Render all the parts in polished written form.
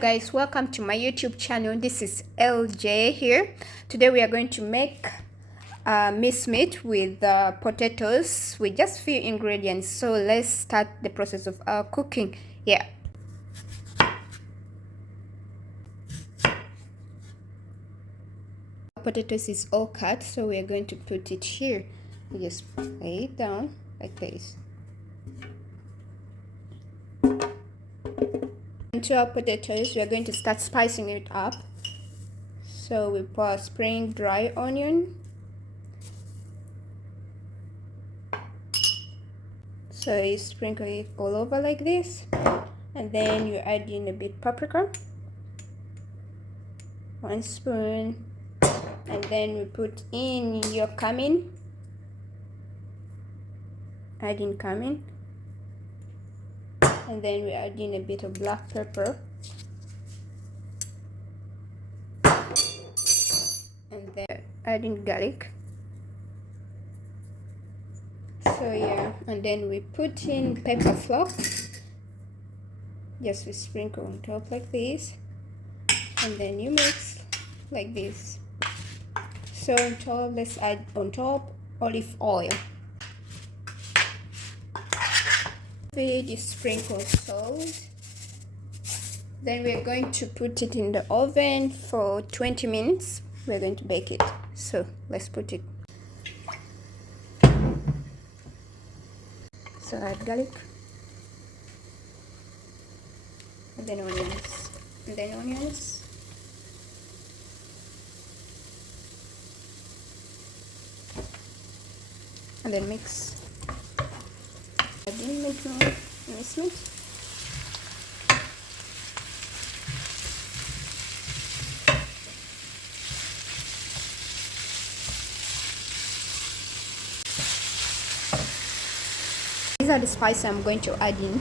Guys, welcome to my YouTube channel. This is LJ here. Today we are going to make minced meat with potatoes with just few ingredients. So let's start the process of cooking. Potatoes is all cut, so we are going to put it here. We just lay it down like this. Into our potatoes, we are going to start spicing it up. So we pour spring dry onion. So you sprinkle it all over like this, and then you add in a bit paprika, 1 spoon, and then we put in your cumin. Add in cumin, and then we add in a bit of black pepper, and then add in garlic. So yeah, and then we put in pepper flakes. Just we sprinkle on top like this, and then you mix like this. So on top, let's add on top olive oil. You sprinkle salt. Then we're going to put it in the oven for 20 minutes. We're going to bake it. So let's put it. So add garlic, and then onions, and then onions, and then mix. I didn't make no minced meat. These are the spices I'm going to add in.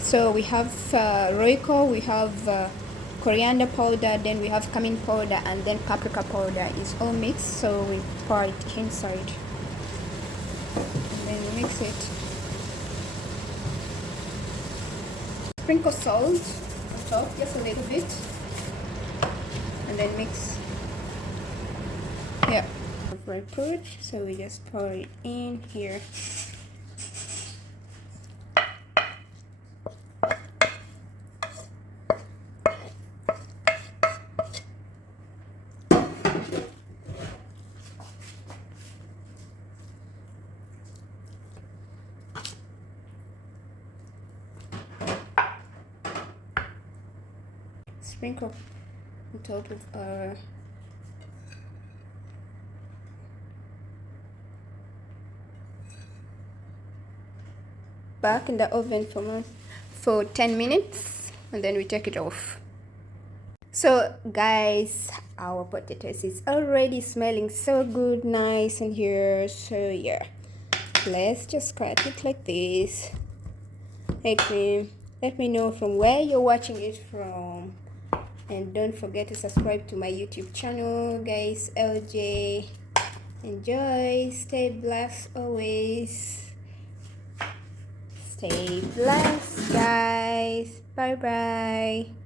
So we have royco, we have coriander powder, then we have cumin powder, and then paprika powder. Is all mixed, so we pour it inside, and then we mix it. Sprinkle salt on top, just a little bit, and then mix. Yeah, fried porridge, so we just pour it in here. Sprinkle on top of our back in the oven for 10 minutes, and then we take it off. So guys, our potatoes is already smelling so good, nice in here. So yeah, let's just cut it like this. Let me know from where you're watching it from, and don't forget to subscribe to my YouTube channel, guys. LJ. Enjoy, stay blessed always. Stay blessed, guys. Bye bye.